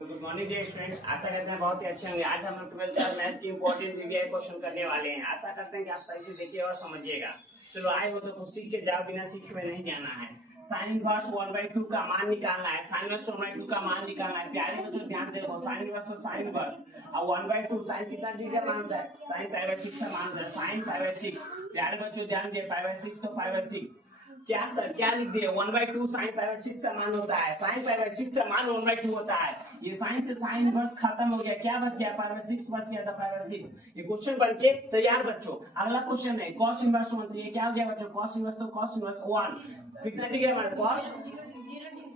Good morning dear students, आशा करते हैं बहुत ही अच्छे होंगे। आज हम लोग 12th क्लास मैथ की इंपॉर्टेंट वीवीआई क्वेश्चन करने वाले हैं। आशा करते हैं कि आप सही से देखिए और समझिएगा। चलो आए हो तो कुछ सीख के जाओ, बिना सीखे हुए नहीं जाना है। साइन इनवर्स 1/2 का मान निकालना है। साइन इनवर्स 1/2 का मान निकालना है। प्यारे बच्चों ध्यान देखो, साइन इनवर्स तो साइन इनवर्स और 1/2 साइन कितना डिग्री का मान होता है? साइन π/6 का मान होता है। साइन π/6 प्यारे बच्चों ध्यान दे, π/6 तो π/6 क्या सर क्या लिख दिए? 1/2 साइन π/6 का मान होता है। साइन π/6 का मान 1/2 होता है। ये साइन से साइन इनवर्स खत्म हो गया, क्या बच गया? π/6 बच गया था, π/6। ये क्वेश्चन बन के तैयार बच्चों। अगला क्वेश्चन है cos इनवर्स 1। तो ये क्या हो गया बच्चों? cos इनवर्स तो cos इनवर्स 1 कितना डिग्री हमारे?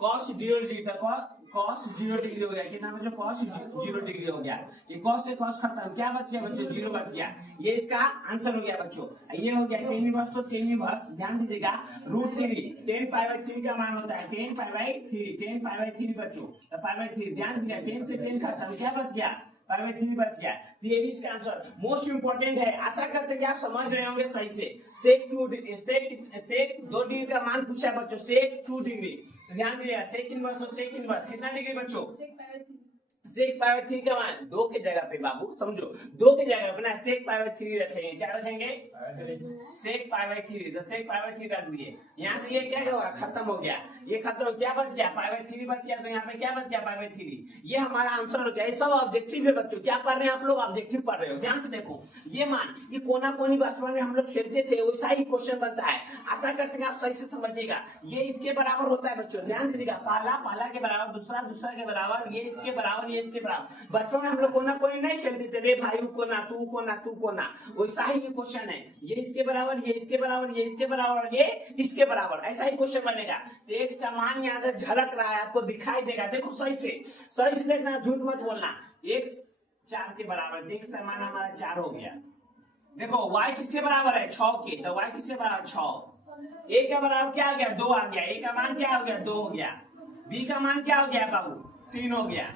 cos 0 डिग्री था। cos 0 डिग्री हो गया। कितना बच्चों? cos 0 डिग्री हो गया। ये cos से cos खत्म, क्या बच गया बच्चों? 0 बच गया। ये इसका आंसर हो गया बच्चों। ये हो गया tan इनवर्स। तो tan इनवर्स ध्यान दीजिएगा √3 10 π/3 का मान होता है। 10 π/3 बच्चों, तो π/3 ध्यान दीजिएगा। 10 से 10 खत्म, क्या बच गया? π/3 बच गया। तो ये भी इसका आंसर मोस्ट इंपोर्टेंट है। आशा करते हैं कि आप समझ रहे होंगे सही से। सेक 2 डिग्री का मान पूछा है बच्चों, सेक 2 डिग्री। तो ध्यान दीजिएगा, सेक इनवर्स और सेक इनवर्स कितना डिग्री बच्चों? सेक π/3 का मान 2 के जगह पे बाबू समझो, 2 के जगह अपना सेक π/3 रखेंगे। क्या रखेंगे? सेक π/3। तो सेक π/3 रख दिए। यहाँ से ये क्या होगा? खत्म हो गया। ये खत्म, क्या बच गया? π/3 बच गया। तो यहाँ पे क्या बच गया? π/3। ये हमारा आंसर हो गया। ये सब ऑब्जेक्टिव है बच्चों। क्या पढ़ रहे हैं आप लोग? ऑब्जेक्टिव पढ़ रहे हो। ध्यान से देखो, ये मान ये कोना कोनी बचपन में हम लोग खेलते थे, वैसा ही क्वेश्चन बनता है। आशा करते हैं आप सही से समझिएगा। ये इसके बराबर होता है बच्चों, ध्यान दीजिएगा। पहला के बराबर, दूसरा के बराबर, ये इसके बराबर, ये इसके बराबर। बचपन में हम लोग कोना कोनी नहीं खेलते थे, रे भाई कोना तू कोना, वैसा ही ये क्वेश्चन है। ये इसके बराबर, ये इसके बराबर, ये इसके बराबर, ये इसके बराबर, ऐसा ही क्वेश्चन बनेगा। तो x का मान यहाँ से झलक रहा है, आपको दिखाई देगा। देखो सही से देखना, झूठ मत बोलना। x 4 के बराबर, x का मान हमारा 4 हो गया। देखो y किसके बराबर है? 6 के। तो y किसके बराबर? 6। a का बराबर क्या आ गया? 2 आ गया। a का मान क्या हो गया? 2 हो गया। b का मान क्या हो गया बाबू? 3 हो गया।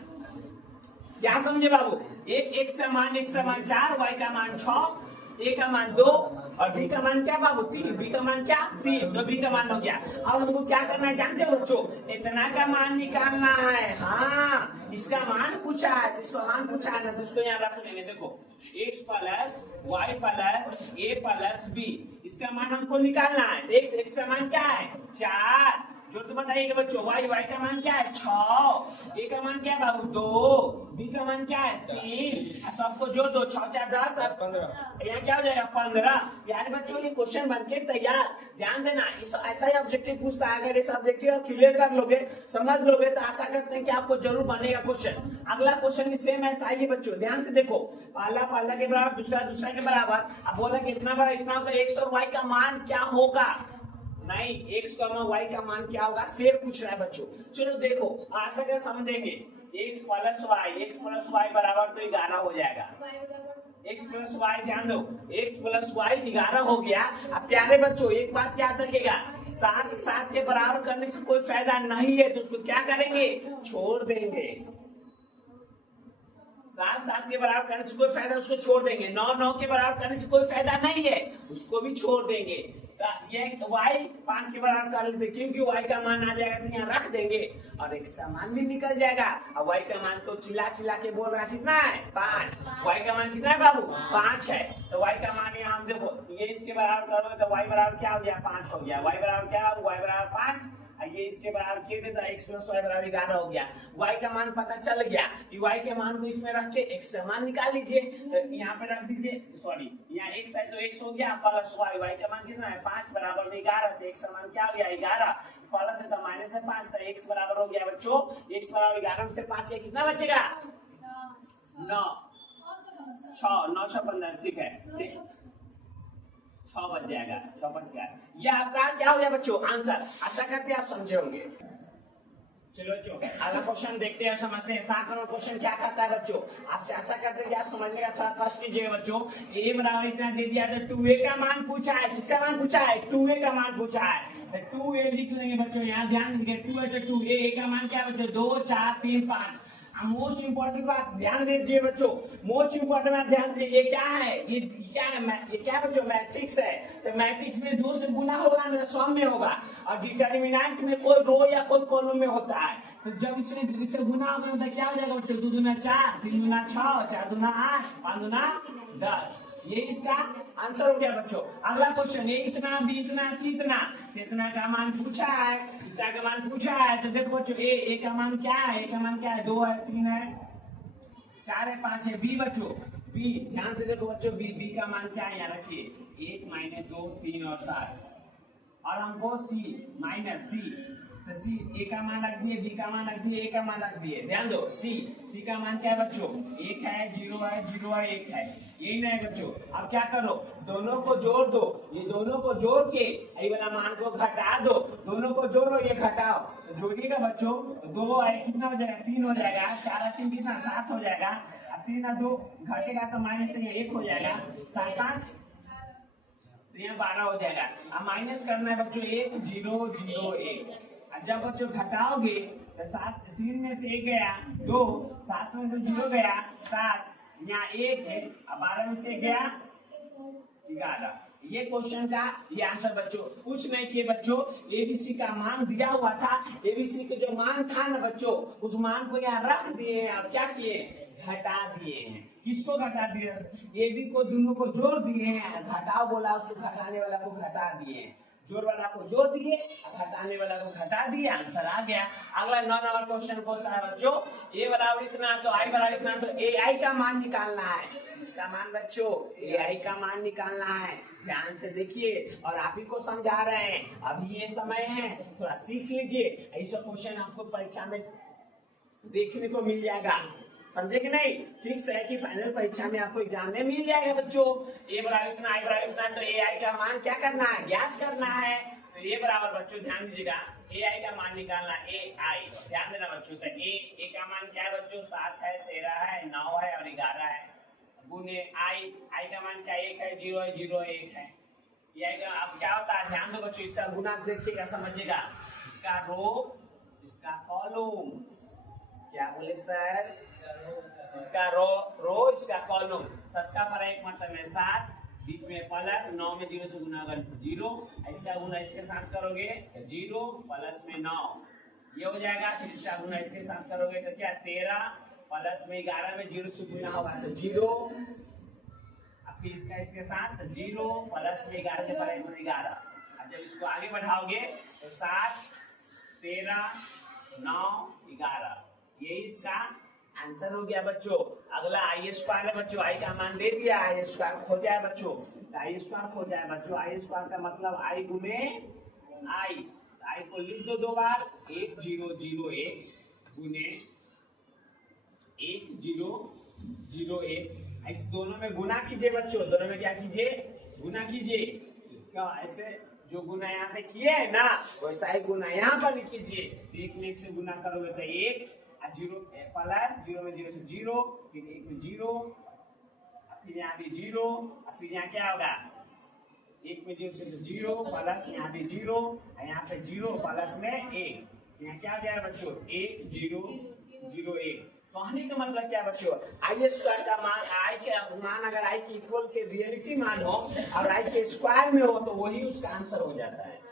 क्या समझे बाबू? x का मान 4, y का मान 6, a का मान 2 और b का मान क्या बाबू? 3। b का मान क्या? 3। तो b का मान हो गया। अब हमको क्या करना है जानते हो बच्चों? इतना का मान निकालना है। हाँ, इसका मान पूछा है, तो इसका मान पूछा है ना, तो इसको यहाँ रख लेंगे। देखो x plus y plus a plus b, इसका मान हमको निकालना है। x का मान क्या है? 4। जो तो बताइएगा बच्चों, y का मान क्या है? 6। a का मान क्या है बाबू? 2। b का मान क्या है? 3। सबको जो 2 6 4 10 15, यहाँ क्या हो जाएगा? 15। यार बच्चों ये क्वेश्चन बनके तैयार। ध्यान देना, ऐसा ही ऑब्जेक्टिव पूछता है। अगर इस ऑब्जेक्टिव क्लियर कर लोगे, समझ लोगे, तो आशा करते हैं कि आपको जरूर बनेगा क्वेश्चन। अगला क्वेश्चन भी सेम ऐसा ही है बच्चों। ध्यान से देखो, पहला के बराबर, दूसरा के बराबर। अब बोला कि इतना बड़ा इतना होगा, x और y का मान क्या होगा? नहीं, x और y का मान क्या होगा? सेम पूछ रहा है बच्चों। चलो देखो, आशा कर समझेंगे। x प्लस y बराबर तो 11 हो जाएगा। x प्लस y, ध्यान दो, x प्लस y 11 हो गया। अब प्यारे बच्चों एक बात याद रखिएगा, 7 के बराबर करने से कोई फायदा नहीं है, तो उसको क्या करेंगे? छोड़ देंगे। 7 के बराबर करने से कोई फायदा, उसको छोड़ देंगे। 9 के बराबर करने से कोई फायदा नहीं है, उसको भी छोड़ देंगे। तो ये y 5 के बराबर कर लेते, क्योंकि y का मान आ जाएगा तो यहाँ रख देंगे और x का मान भी निकल जाएगा। और y का मान तो चिल्ला के बोल रहा है, कितना है? 5। y का मान कितना है बाबू? 5 है। तो y का मान यहाँ हम देखो, ये इसके बराबर करोगे तो y बराबर क्या हो गया? 5 हो गया। y बराबर क्या? y बराबर 5। ये इसके बराबर किए थे तो x प्लस y बराबर 11 हो गया। y का मान पता चल गया। y के मान को इसमें रख के x का मान निकाल लीजिए। तो यहाँ पे रख दीजिए, सॉरी यहाँ x है तो x हो गया प्लस y का मान कितना है? 5 बराबर 11। तो x का मान क्या हो गया? 11 प्लस है तो माइनस है 5। तो x बराबर हो गया बच्चों, x बराबर 11 से 5 के कितना बचेगा? 9 6 15। ठीक है, 6 बच जाएगा, 6 बच गया। ये आपका क्या हो गया बच्चों? आंसर। आशा करते हैं आप समझे होंगे। चलो बच्चों अगला क्वेश्चन देखते हैं, समझते हैं। 7 नंबर क्वेश्चन क्या करता है बच्चों? आपसे आशा करते हैं कि आप समझने का थोड़ा कष्ट कीजिएगा बच्चों। a बराबर इतना दे दिया तो 2a का मान पूछा है। किसका मान पूछा है? 2a का मान पूछा है। तो 2a लिख लेंगे बच्चों। यहाँ ध्यान दीजिए, 2 है तो 2a का मान क्या है बच्चों? 2 4 3 5। मोस्ट इंपॉर्टेंट बात ध्यान दीजिए बच्चों, मोस्ट इंपॉर्टेंट बात ध्यान दीजिए। ये क्या है, ये क्या है, ये क्या बच्चों, मैट्रिक्स है। तो मैट्रिक्स में 2 से गुना होगा ना, सम में होगा। और डिटरमिनेंट में कोई रो या कोई कॉलम में होता है। तो जब इसमें इससे गुना होगा तो क्या हो जाएगा बच्चों, 2 दूना 4, 3 दूना 6, 4 दूना 8, 5 दूना 10। ये इसका आंसर हो गया बच्चों। अगला क्वेश्चन, ये इतना बी इतना सी इतना, इतना का मान पूछा है, इतना का मान पूछा है। तो देखो बच्चों, ए का मान क्या है, ए का मान क्या है, 2 है, 3 है, 4 है, 5 है। बी बच्चों, बी ध्यान से देखो बच्चों, बी का मान क्या है, यहाँ रखिए 1 - 2 3 और 7। और हमको सी माइनस सी, तो सी ए का मान रख दिए, बी का मान रख दिए, ए का मान रख दिए। ध्यान दो, सी का मान क्या है बच्चों, 1 है, 0 है, 0 है, 1 है। यही नहीं बच्चों। अब क्या करो, दोनों को जोड़ दो, ये दोनों को जोड़ के ये वाला मान को घटा दो, दोनों को जोड़ो, ये घटाओ। तो जोड़िएगा बच्चों, 2 है कितना हो जाएगा, 3 हो जाएगा, 4 है 3 कितना 7 हो जाएगा, 3 है 2 घटेगा तो -3 1 हो जाएगा, 7 5 तो यहाँ 12 हो जाएगा। अब माइनस करना है बच्चों, 1 0 0 1। जब बच्चों घटाओगे तो 7 3 में से 1 गया 2, 7 में से 0 गया 7, यहाँ 1 है, अब 12 में से गया 11। ये क्वेश्चन का ये आंसर बच्चों। कुछ नहीं किए बच्चों, एबीसी का मान दिया हुआ था, एबीसी के जो मान था ना बच्चों, उस मान को यहाँ रख दिए हैं और क्या किए, घटा दिए हैं। किसको घटा दिए, एबी को दोनों को जोड़ दिए हैं, घटाओ बोला, उसको घटाने वाला को घटा दिए, जोड़ वाला को जोड़ दिए, घटाने वाला को घटा दिए, आंसर आ गया। अगला 9 नंबर क्वेश्चन होता है बच्चों, ए बराबर इतना तो आई बराबर इतना, तो ए आई का मान निकालना है। इसका मान बच्चों ए आई का मान निकालना है। ध्यान से देखिए, और आप ही को समझा रहे हैं, अभी ये समय है, थोड़ा सीख लीजिए। ऐसा क्वेश्चन आपको परीक्षा में देखने को मिल जाएगा, समझे कि नहीं। फिक्स है कि फाइनल परीक्षा में आपको एग्जाम में मिल जाएगा बच्चों। ए बराबर इतना, आई बराबर इतना, तो ए आई का मान क्या करना है, ज्ञात करना है। तो ए बराबर बच्चों ध्यान दीजिएगा, ए आई का मान निकालना, ए आई ध्यान देना बच्चों। तो ए का मान क्या है बच्चों, 7 है, 13 है, 9 है और 11 है, गुने आई का मान क्या, 1 है, 0 है, 0 है, 1 है। ये का अब क्या होता है, ध्यान दो बच्चों, इसका गुना देखिएगा, समझिएगा। इसका रो, इसका कॉलम, क्या बोले सर, इसका रो इसका कॉलम। 7 का पर 1 मतलब में 7, बीच में प्लस, 9 में 0 से गुना कर 0, इसका गुना इसके साथ करोगे 0 प्लस में 9 ये हो जाएगा। फिर इसका गुना इसके साथ करोगे तो क्या, 13 प्लस में 11 में 0 से गुना होगा तो 0, फिर इसका इसके साथ 0 प्लस में 11 के पर 1 में 11। जब इसको आगे बढ़ाओगे तो 7 13 9 11, यही इसका आंसर हो गया बच्चों। अगला आई स्क्वायर है बच्चों, आई का मान दे दिया, आई स्क्वायर खोजा है बच्चों, आई स्क्वायर खोजा है बच्चों। आई स्क्वायर का मतलब आई गुने आई, आई को लिख दो 2 बार, 1 0 0 1 गुने 1 0 0 1। इस दोनों में गुना कीजिए बच्चों, दोनों में क्या कीजिए, गुना कीजिए। इसका ऐसे जो गुना यहाँ पे किए है ना, वैसा ही गुना यहाँ पर भी कीजिए। 1 में 1 से गुना करोगे तो 1, 0 प्लस 0 में 0 से 0, फिर 1 में 0, फिर यहाँ भी 0, फिर यहाँ क्या होगा, 1 में 0 से 0 प्लस यहाँ भी 0, यहाँ पे 0 प्लस में 1, यहाँ क्या हो जाएगा बच्चों, 1 0 0 1। कहने का मतलब क्या बच्चों, आई स्क्वायर का मान, आई के मान अगर आई के इक्वल के रियलिटी मान हो और आई के स्क्वायर में हो तो वही उसका आंसर हो जाता है।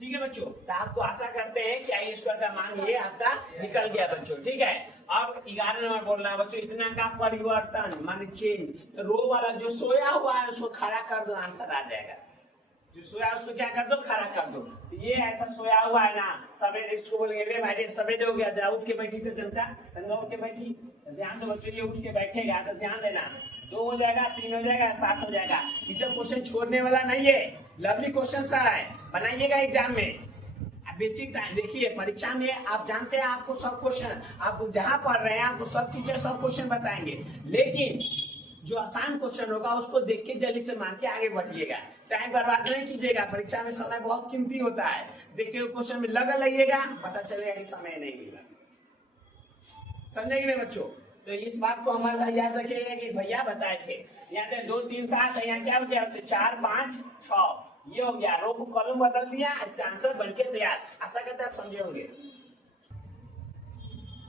ठीक है बच्चों, तो आपको आशा करते हैं कि आई स्क्वायर का मान ये आपका निकल गया बच्चों। ठीक है, अब 11 नंबर बोल रहा है बच्चों, इतना का परिवर्तन मान चेंज। तो रो वाला जो सोया हुआ है उसको खड़ा कर दो, आंसर आ जाएगा। जो सोया उसको क्या कर दो, खड़ा कर दो। ये ऐसा सोया हुआ है ना, सवेरे इसको बोलेंगे रे भाई सवेरे हो गया, जा उठ के बैठी, तो जनता गंगा उठ के बैठी। ध्यान दो बच्चों, ये उठ के बैठेगा तो ध्यान देना, 2 हो जाएगा, 3 हो जाएगा, 7 हो जाएगा। ये सब क्वेश्चन छोड़ने वाला नहीं है, लवली क्वेश्चन सा है, बनाइएगा एग्जाम में। बेसिक टाइम देखिए, परीक्षा में आप जानते हैं आपको सब क्वेश्चन, आपको जहां पढ़ रहे हैं आपको सब टीचर सब क्वेश्चन बताएंगे, लेकिन जो आसान क्वेश्चन होगा उसको देख के जल्दी से मार के आगे बढ़िएगा। टाइम बर्बाद नहीं कीजिएगा, परीक्षा में समय बहुत कीमती होता है। देखिए क्वेश्चन में लगा रहिएगा, पता चलेगा कि समय नहीं मिला। समझेंगे बच्चों, तो इस बात को हमारा याद रखिएगा कि भैया बताए थे। यहाँ पे 2 3 7 है, यहाँ क्या हो गया, 4 5 6 ये हो गया। रो को कॉलम बदल दिया, इसका आंसर बनके तैयार। आशा करते हैं आप समझे होंगे।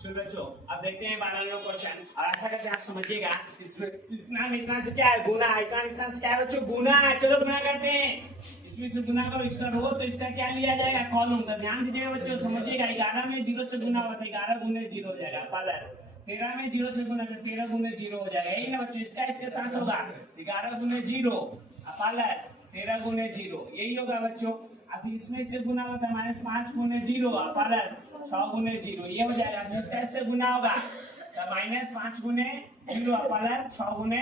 चलो बच्चों अब देखते हैं 12वां क्वेश्चन और ऐसा करके आप समझिएगा इसमें इतना में इतना से क्या है गुना, इतना से क्या है बच्चों गुना है। चलो गुना करते हैं, इसमें से गुना करो, इसका रो तो इसका क्या लिया जाएगा कॉलम का। ध्यान दीजिएगा बच्चों समझिएगा, 11 में 0 से गुना होता है 11 गुने 0 हो जाएगा प्लस 13 में 0 से गुना 13 गुने 0 हो जाएगा। यही ना बच्चों इसका इसके साथ होगा 11 गुने 0 प्लस 13 गुने 0 यही होगा बच्चों। अब इसमें से गुना होता है -5 गुने 0 प्लस 6 गुने 0 ये हो जाएगा। इसका इससे गुना होगा तो -5 गुने 0 प्लस 6 गुने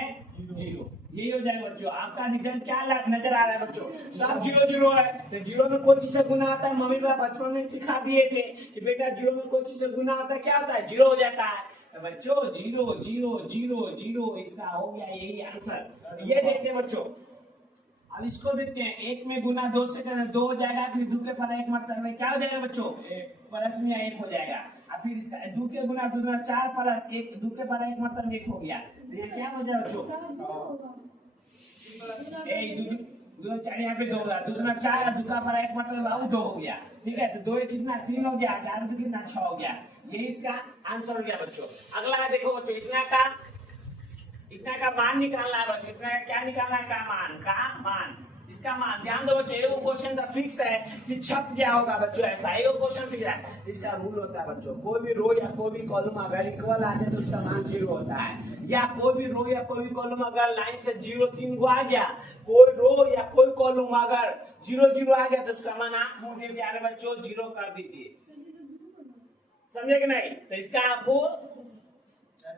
0 यही हो जाएगा बच्चों। आपका रिजल्ट क्या नजर आ रहा है बच्चों, सब 0 0 है। तो 0 में कोई चीज से गुना होता है, मम्मी पापा बचपन में सिखा दिए थे कि बेटा 0 में कोई चीज से गुना होता है क्या होता है 0 हो जाता है। तो बच्चों 0 0 0 0 इसका हो गया यही आंसर। ये देखते हैं बच्चों, अब इसको देखते हैं, 1 में गुना 2 से करना 2 हो जाएगा, फिर 2 के पर 1 मतलब में क्या हो जाएगा बच्चों प्लस में 1 हो जाएगा। अब फिर इसका 2 के गुना 2 4 प्लस 1 2 के पर 1 मतलब 1 हो गया। तो ये क्या हो जाएगा बच्चों 2 4 यहाँ पे 2 होगा, 2 दूना 4 2 का पर 1 मतलब 2 हो गया। ठीक है, तो 2 कितना 3 हो गया, 4 2 कितना 6 हो गया। ये इसका आंसर हो गया बच्चों। अगला देखो बच्चों, इतना का मान निकालना है बच्चों। इतना क्या निकालना है का मान इसका मान। ध्यान दो बच्चों, एक क्वेश्चन का फिक्स है कि छप क्या होगा बच्चों, ऐसा एक क्वेश्चन फिक्स है। इसका रूल होता है बच्चों, कोई भी रो या कोई भी कॉलम अगर इक्वल आ जाए तो उसका मान 0 होता है, या कोई भी रो या कोई भी कॉलम अगर लाइन से 0 3 को आ गया, कोई रो या कोई कॉलम अगर 0 0 आ गया तो उसका मान 8 मोटे प्यारे बच्चों 0 कर दीजिए। समझे कि नहीं? तो इसका आपको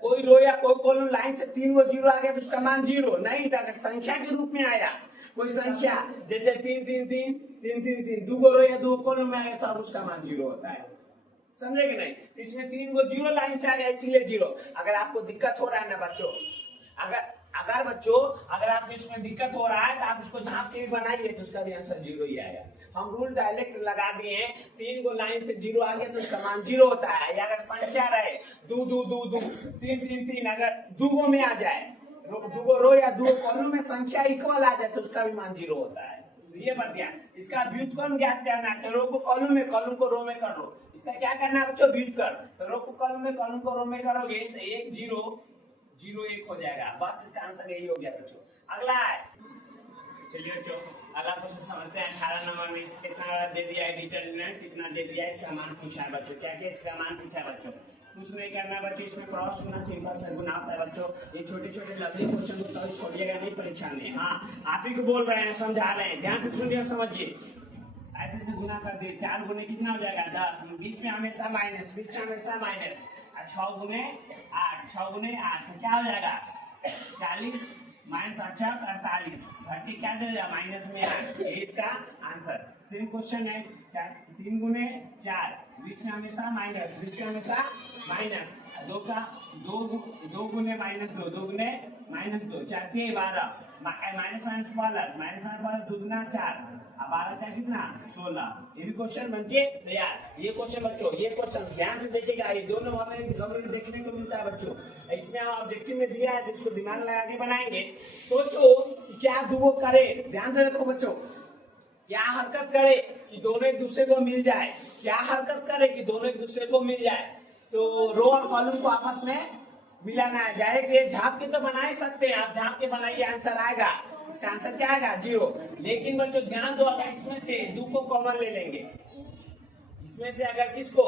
कोई रो या कोई कॉलम लाइन से 3 को 0 आ गया तो उसका मान 0 नहीं था। अगर संख्या के रूप में आया कोई संख्या जैसे 3 3 3 3 3 3 2 रो या 2 कॉलम में आया तब उसका मान 0 होता है। समझे कि नहीं? इसमें 3 को 0 लाइन से आ गया इसीलिए 0। अगर आपको दिक्कत हो रहा है ना बच्चों, अगर बच्चों अगर आप इसमें दिक्कत हो रहा है तो आप उसको झाँप के बनाइए तो उसका भी आंसर 0 ही आएगा। हम रूल डायरेक्ट लगा दिए हैं, 3 को लाइन से 0 आ गया तो उसका मान 0 होता है। या अगर संख्या रहे 2 2 2 2 3 3 3 अगर 2 में आ जाए, 2 रो या 2 कॉलम में संख्या इक्वल आ जाए तो उसका भी मान 0 होता है। ये बढ़िया। इसका व्युत्क्रम ज्ञात करना है तो रो को कॉलम में, कॉलम को रो में कर लो। इसका क्या करना है बच्चों व्युत्क्रम, तो रो को कॉलम में, कॉलम को रो में करोगे तो 1 0 0 1 हो जाएगा। बस इसका आंसर यही हो गया बच्चों। अगला है, चलिए बच्चों अगला क्वेश्चन समझते हैं। 18 नंबर में कितना दे दिया है डिटरमिनेंट, कितना दे दिया है, इसका मान पूछा है बच्चों। क्या क्या इसका मान पूछा है बच्चों, कुछ नहीं करना बच्चों। इसमें क्रॉस गुना सिंपल से गुना होता है बच्चों। ये छोटे छोटे लवली क्वेश्चन को कभी छोड़िएगा नहीं परीक्षा में। हाँ आप ही को बोल रहे हैं, समझा रहे हैं, ध्यान से सुनिए समझिए। ऐसे से गुना कर दिए, 4 गुने कितना हो जाएगा 10, बीच में हमेशा माइनस, बीच में हमेशा माइनस। 6 गुने 8, 6 गुने 8 तो क्या हो जाएगा 40 माइनस 8 48 घटी क्या दे देगा माइनस में 8। ये इसका आंसर। सेम क्वेश्चन है 3 गुने 4, बीच में हमेशा माइनस, बीच में हमेशा माइनस। 2 गुने माइनस 2, 2 गुने minus 2, 4 3 12 minus minus plus, minus minus 2 गुना 4 अब 12 4 कितना 16। ये भी क्वेश्चन बनके तैयार। ये क्वेश्चन बच्चों, ये क्वेश्चन ध्यान से देखिएगा, ये दोनों हमें देखने को मिलता है बच्चों। इसमें हम ऑब्जेक्टिव में दिया है तो इसको दिमाग लगा के बनाएंगे। सोचो कि क्या दो करे, ध्यान से देखो बच्चों, क्या हरकत करे कि दोनों एक दूसरे को मिल जाए, क्या हरकत करे कि दोनों एक दूसरे को मिल जाए। तो रो और कॉलम को आपस में मिलाना है। डायरेक्ट ये झाप के तो बना ही सकते हैं, आप झाप के बनाइए आंसर आएगा। इसका आंसर क्या आएगा 0। लेकिन बच्चों ध्यान दो, अगर इसमें से 2 को कॉमन ले लेंगे, इसमें से अगर किसको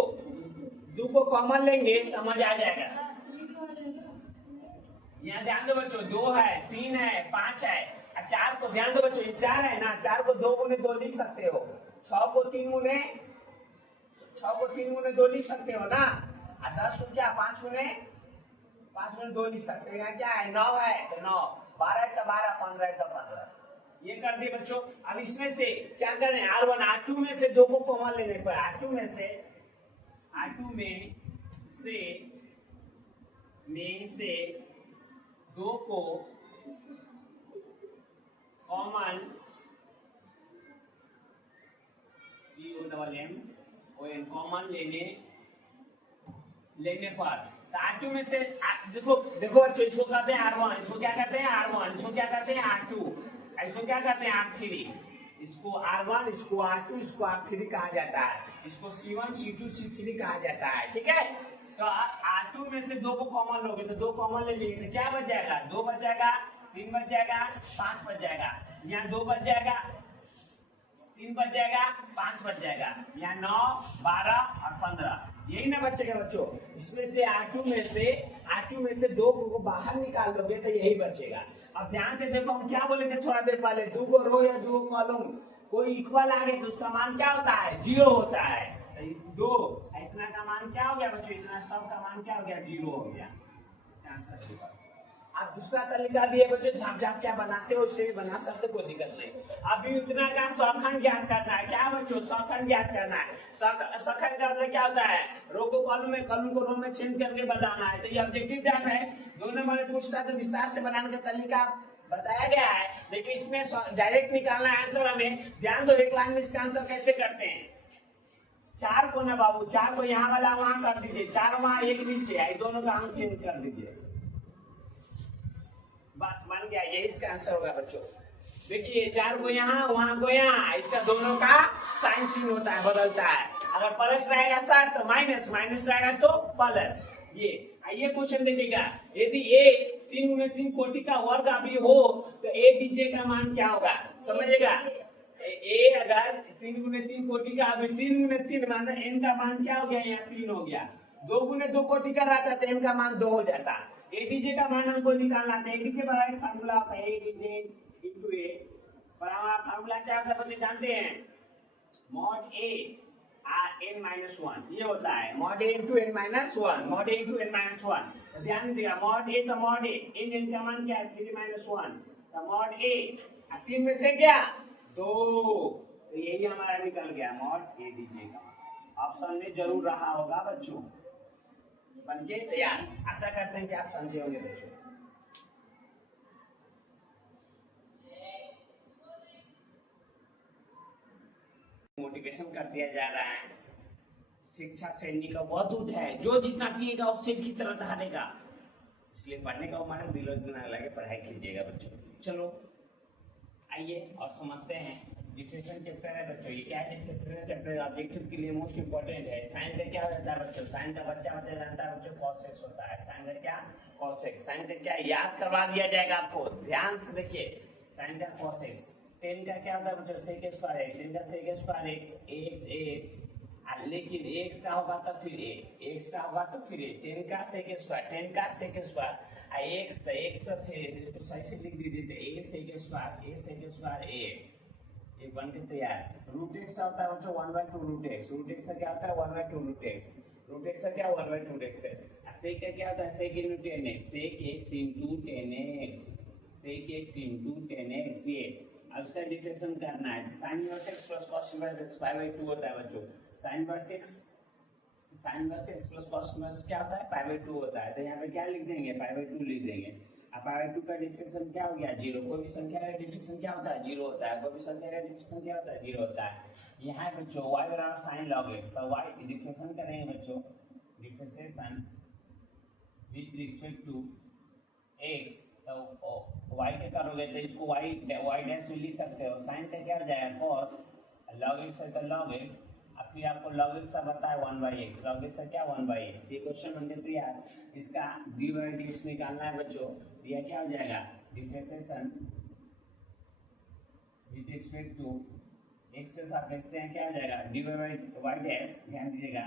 2 को कॉमन लेंगे तो मजा आ जाएगा। यहाँ ध्यान दो बच्चों, 2 है 3 है 5 है 4 को ध्यान दो बच्चों, 4 है ना, 4 को 2 गुने 2 लिख सकते हो, 6 को 3 गुने 2 लिख सकते हो ना, 10 को क्या 5 गुने 2 लिख सकते हो। यहाँ क्या है 9 है तो 9, 12 है तो 12, 15 है तो 15। ये कर दिए बच्चों। अब इसमें से क्या करें, R1 R2 में से 2 को कॉमन लेने पर, R2 में से 2 को कॉमन कॉमन लेने पर R2 में से देखो बच्चों, इसको कहते हैं R1, इसको क्या कहते हैं R1, इसको क्या कहते हैं R2, इसको क्या कहते हैं R3। इसको R1, इसको R2, इसको R3 कहा जाता है, इसको C1 C2 C3 कहा जाता है। ठीक है, तो R2 में से 2 को कॉमन लोगे तो 2 कॉमन ले लिए तो क्या बच जाएगा, 2 बच जाएगा, 3 बच जाएगा, 5 बच जाएगा, यहाँ 2 बच जाएगा, 3 बच जाएगा, 5 बच जाएगा, यहाँ 9, 12 और 15, यही ना बचेगा बच्चों। इसमें से R2 में से 2 को बाहर निकाल दोगे तो यही बचेगा। अब ध्यान से देखो, हम क्या बोले थे थोड़ा देर पहले, 2 रो या 2 कॉलम कोई इक्वल आ गए तो उसका मान क्या होता है, 0 होता है। 2 इतना का मान क्या हो गया बच्चों, इतना सब का मान क्या हो गया, 0 हो गया। अब दूसरा तरीका भी है बच्चों, झाप झाप क्या बनाते हो उससे भी बना सकते, कोई दिक्कत नहीं। अभी उतना का सौखंड ज्ञात करना है, क्या बच्चों, सौखंड ज्ञात करना है। सौखंड का मतलब क्या होता है, रो को कॉलम में, कॉलम को रो में चेंज करके बताना है। तो ये ऑब्जेक्टिव टाइप है, 2 नंबर में पूछता तो विस्तार से बनाने का तरीका बताया गया है, लेकिन इसमें डायरेक्ट निकालना है आंसर। हमें ध्यान दो, एक लाइन में इसका आंसर कैसे करते हैं। 4 को ना बाबू, 4 को यहाँ वाला वहां कर दीजिए, 4 वहां 1 नीचे है, दोनों का हम चेंज कर दीजिए, बस बन गया, यही इसका आंसर होगा बच्चों। देखिए 4 को यहाँ, वहां को यहाँ, इसका दोनों का साइन चिन्ह होता है, बदलता है। अगर प्लस रहेगा सर तो माइनस, माइनस रहेगा तो प्लस। ये आइए क्वेश्चन देखिएगा, यदि a 3 गुणे 3 कोटि का वर्ग अभी हो तो a dj का मान क्या होगा, समझिएगा। a अगर 3 गुणे 3 कोटि का, अभी 3 गुणे 3 मान n का मान क्या हो गया, यहाँ 3 हो गया। 2 गुणे 2 कोटि का रहता तो n का मान 2 हो जाता। a dj का मान हमको निकालना था, a dj बराबर एक फार्मूला होता है, a dj into a, पर हमारा फार्मूला क्या होता है बच्चे जानते हैं, mod a n minus 1, ये होता है mod a into n minus 1, mod a into n minus 1। तो ध्यान दीजिएगा, mod a तो mod a, n का मान क्या है, 3 minus 1, तो mod a 3 में से क्या 2, तो यही हमारा निकल गया mod a dj का। ऑप्शन में जरूर रहा होगा बच्चों, बन के तैयार। आशा करते हैं कि आप समझे होंगे बच्चों। मोटिवेशन कर दिया जा रहा है, शिक्षा सैनिक का बहुत है, जो जितना पिएगा वो सिर की तरह धारेगा, इसलिए पढ़ने का मन दिलो दिमाग लगे, पढ़ाई कीजिएगा बच्चों। चलो आइए और समझते हैं, डिफरेंशियल चैप्टर है बच्चों। ये क्या है, डिफरेंशियल चैप्टर ऑब्जेक्टिव के लिए मोस्ट इंपोर्टेंट है। साइन का क्या होता है बच्चों, साइन का बच्चा जानता है बच्चों, cos x होता है। साइन का क्या, cos x, साइन का क्या याद करवा दिया जाएगा आपको, ध्यान से देखिए। साइन का cos x, टेन का क्या होता है बच्चों, sec स्क्वायर x, टेन का sec स्क्वायर x, ax, लेकिन x का होगा तो फिर a, x का होगा तो फिर a, टेन का sec स्क्वायर, टेन का sec स्क्वायर, x तो x तो फिर इसको सही से लिख दीजिए, a sec स्क्वायर ax, एक बन के तैयार। रूट एक्स होता है बच्चों 1/2 रूट एक्स, रूट एक्स का क्या होता है 1/2 रूट एक्स, रूट एक्स का क्या 1/2 एक्स है। सेक का क्या होता है, सेक इनटू 10x, सेक x इनटू 10x, सेक x इनटू 10x। ये अब इसका डिफरेंशिएशन करना है, sin inverse x plus cos inverse x π/2 होता है बच्चों। sin inverse x plus cos inverse क्या होता है, π/2 होता है। तो यहाँ पे क्या लिख देंगे, π/2 लिख देंगे। अब π/2 का डिफरेंशिएशन क्या हो गया, 0। कोई भी संख्या का डिफरेंशिएशन क्या होता है, 0 होता है। कोई भी संख्या का डिफरेंशिएशन क्या होता है, 0 होता है। यहाँ बच्चों y बराबर sin log x, तो y डिफरेंशिएशन करेंगे बच्चों, differentiation with respect to x, तो y के करोगे तो इसको y डैश में लिख सकते हो। sin का क्या हो जाएगा cos, log x है तो log x, और फिर आपको log x का पता है 1/x, log x का क्या 1/x। ये क्वेश्चन बनते तो यार इसका d/dx निकालना है बच्चों। यह क्या हो जाएगा, differentiation with respect to x के साथ देखते हैं क्या हो जाएगा, dy/y डैश, ध्यान दीजिएगा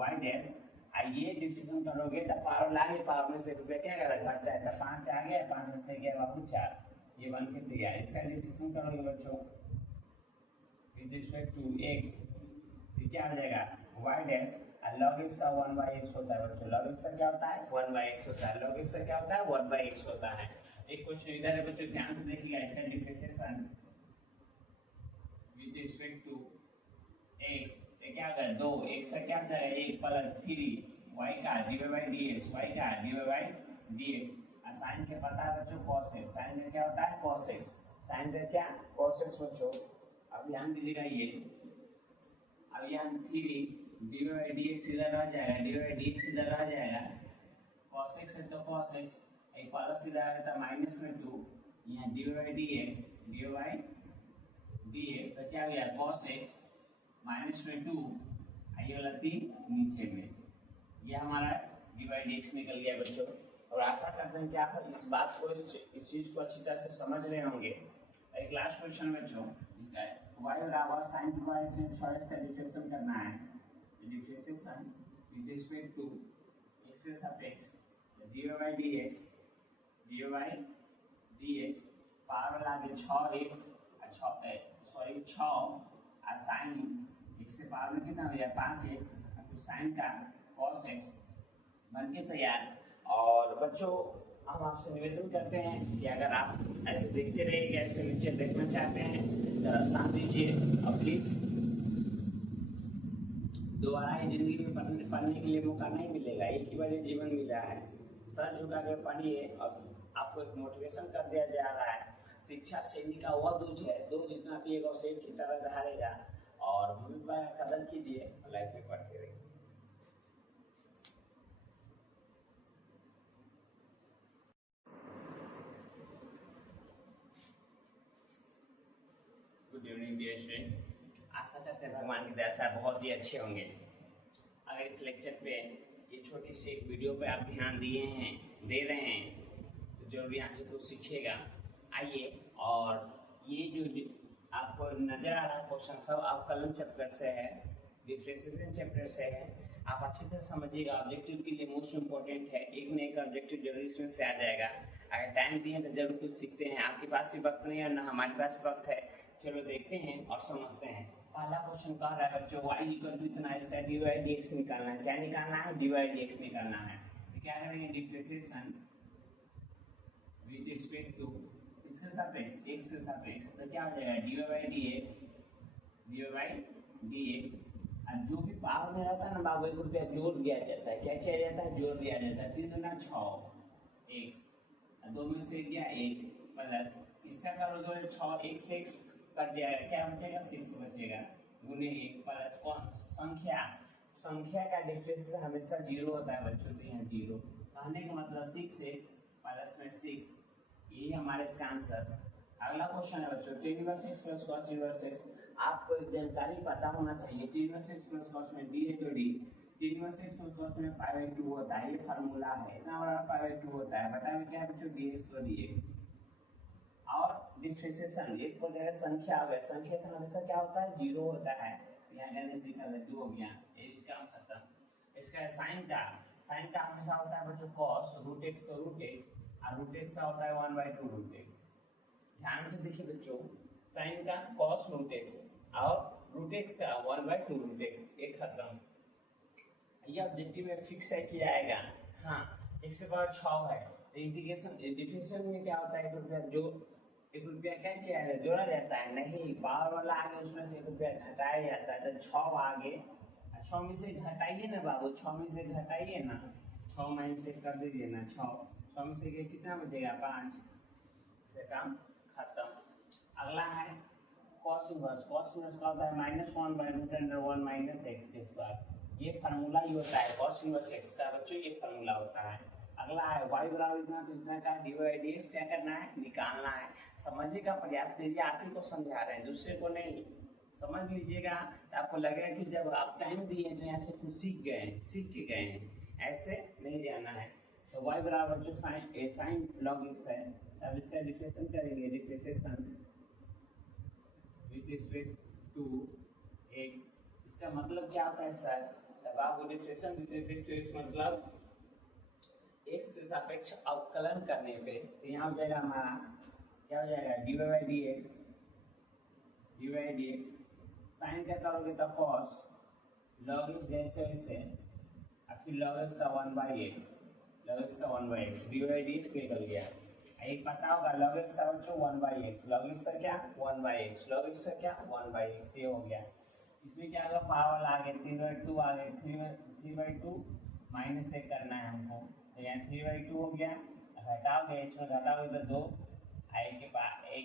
y डैश। ये डिफरेंशिएशन करोगे तो पावर लागे, पावर में से रुपया क्या घटता है, तो 5 आ गया, 5 में से गया बाबू 4, ये बन के तैयार। इसका डिफरेंशिएशन करोगे बच्चों विद रिस्पेक्ट टू x, क्या हो जाएगा y डैश, और log x का 1/x होता है बच्चों। log x का क्या होता है 1/x होता है, log x का क्या होता है 1/x होता है। एक क्वेश्चन इधर है बच्चों, ध्यान से देखिएगा, इसका differentiation with respect to x क्या होगा 2, x का क्या होता है 1 प्लस 3, y का dy/dx, y का dy/dx। और sin के पता है बच्चों cos x, sin का क्या होता है cos x, sin का क्या cos x बच्चों। अब ध्यान दीजिएगा, ये अब यहाँ 3 dy/dx इधर रह जाएगा, dy/dx इधर रह जाएगा, cos x है तो cos x, एक प्लस इधर आएगा तो माइनस में 2, यहाँ dy/dx, तो क्या हो गया cos x माइनस में 2, ये वाला 3 नीचे में, ये हमारा dy/dx निकल गया बच्चों। और आशा करते हैं कि आप इस बात को इस चीज को अच्छी तरह से समझ रहे होंगे। एक लास्ट क्वेश्चन बच्चों इसका y बराबर sin 2y से 6x का डिफरेंशिएशन करना है। Differentiation with respect to x के सापेक्ष dy/dx पावर आगे 6x 6 और sin x से पावर में कितना हो गया 5x, फिर sin का cos x बन के तैयार। और बच्चों हम आपसे निवेदन करते हैं कि अगर आप ऐसे देखते रहिए, ऐसे लेक्चर देखना चाहते हैं तो साथ दीजिए और प्लीज दोबारा ही जिंदगी में पढ़ने के लिए मौका नहीं मिलेगा, एक ही बार जीवन मिला है। सर झुका के पढ़िए और आपको एक मोटिवेशन कर दिया जा रहा है। शिक्षा श्रेणी का वह दूज है, दो जितना पिएगा उसे एक की तरह धारेगा। और मम्मी पापा का कदर कीजिए और लाइफ में पढ़ते रहिए। गुड इवनिंग डियर स्टूडेंट, आशा करते हैं भगवान की दया से आप बहुत ही अच्छे होंगे। अगर इस लेक्चर पे ये छोटी सी एक वीडियो पे आप ध्यान दे रहे हैं तो जरूर यहाँ से कुछ सीखिएगा। आइए, और ये जो आपको नजर आ रहा है क्वेश्चन सब अवकलन चैप्टर से है, डिफरेंशिएशन चैप्टर से है। आप अच्छी तरह समझिएगा, ऑब्जेक्टिव के लिए मोस्ट इम्पोर्टेंट है। एक न एक ऑब्जेक्टिव जरूर इसमें से आ जाएगा। अगर टाइम दिए तो जरूर कुछ सीखते हैं। आपके पास भी वक्त नहीं है ना हमारे पास वक्त है, चलो देखते हैं और समझते हैं। पहला क्वेश्चन कह रहा है बच्चों y इक्वल टू इतना, इसका dy/dx निकालना है। क्या निकालना है? dy/dx निकालना है। तो क्या करेंगे? डिफरेंशिएशन विद रिस्पेक्ट टू इसके सापेक्ष x के सापेक्ष, तो क्या हो जाएगा dy/dx अब जो भी पावर में रहता है ना बाबू, 1 रुपया जोड़ दिया जाता है। क्या किया जाता है? जोड़ दिया जाता है। 3 दूना 6 x, 2 में से गया 1 प्लस इसका करो तो 6 1 से x कट जाएगा, क्या बचेगा? 6 बचेगा गुने 1 प्लस कौन संख्या का डिफरेंशिएशन हमेशा 0 होता है बच्चों। तो यहाँ 0 कहने का मतलब 6x प्लस में 6, यही हमारे इसका आंसर। अगला क्वेश्चन है बच्चों tan inverse x plus cos inverse x। आपको एक जानकारी पता होना चाहिए। tan inverse x plus cos में d है तो d, tan inverse x plus cos में π/2 होता है। ये फार्मूला है, इतना बड़ा π/2 होता है। बता में क्या है बच्चों? dx तो dx। और डिफरेंशिएशन एक को जगह संख्या हो गया, संख्या का हमेशा क्या होता है? 0 होता है। यहाँ गणेश जी का 2 हो गया, ये काम खत्म। इसका साइन का हमेशा होता है बच्चों cos √x तो √x और √x का होता है 1/2 √x। ध्यान से देखिए बच्चों, साइन का cos √x और √x का 1/2 √x, एक खत्म। ये ऑब्जेक्टिव में फिक्स है किया आएगा। हाँ, x के पावर 6 है। इंटीग्रेशन डिफरेंशिएशन में क्या होता है? 1 रुपया क्या किया है? जोड़ा जाता है। नहीं, पावर वाला आगे उसमें से 1 रुपया घटाया जाता है। तो 6 आगे, 6 में से घटाइए ना बाबू, 6 में से घटाइए ना, 6 में से कर दीजिए ना। 6 में से कितना बचेगा? 5। से काम खत्म। अगला है cos इनवर्स का होता है -1/√1 - x²। ये फार्मूला ही होता है cos इनवर्स x का बच्चों, ये फार्मूला होता है। अगला है y बराबर इतना तो इतना का dy/dx क्या करना है? निकालना है। समझने का प्रयास कीजिए, आप ही को समझा रहे हैं, दूसरे को नहीं। समझ लीजिएगा तो आपको लगेगा कि जब आप टाइम दिए तो यहाँ से कुछ सीख के गए हैं, ऐसे नहीं जाना है। तो y बराबर जो साइन log x है, अब इसका डिफरेंशिएशन करेंगे। Differentiation with respect to x, इसका मतलब क्या होता है सर? तब आपको differentiation with respect to x मतलब x के सापेक्ष अवकलन करने पे यहाँ हो जाएगा हमारा, क्या हो जाएगा? dy/dx साइन का करोगे तो cos log x जैसे वैसे, और फिर log x का 1/x dy/dx निकल गया। एक पता होगा log x का बच्चों 1/x, log x का क्या? 1/x, log x का क्या? 1/x, ये हो गया। इसमें क्या होगा? पावर आ गए 3/2 आ गए, 3/2 माइनस 1 करना है हमको। तो यहाँ 3/2 हो गया, घटाओगे इसमें घटाओगे तो 2, एक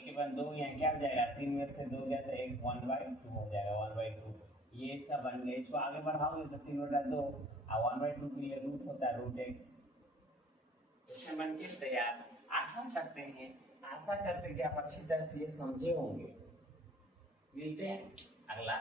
के बाद 2, यहाँ क्या हो जाएगा? 3 में से 2 गया तो 1 1/2 हो जाएगा। 1/2 ये इसका बन गया। इसको आगे बढ़ाओगे तो 3/2 और 1/2 के लिए रूट होता है √x। क्वेश्चन बन के तैयार। आशा करते हैं कि आप अच्छी तरह से ये समझे होंगे। मिलते हैं अगला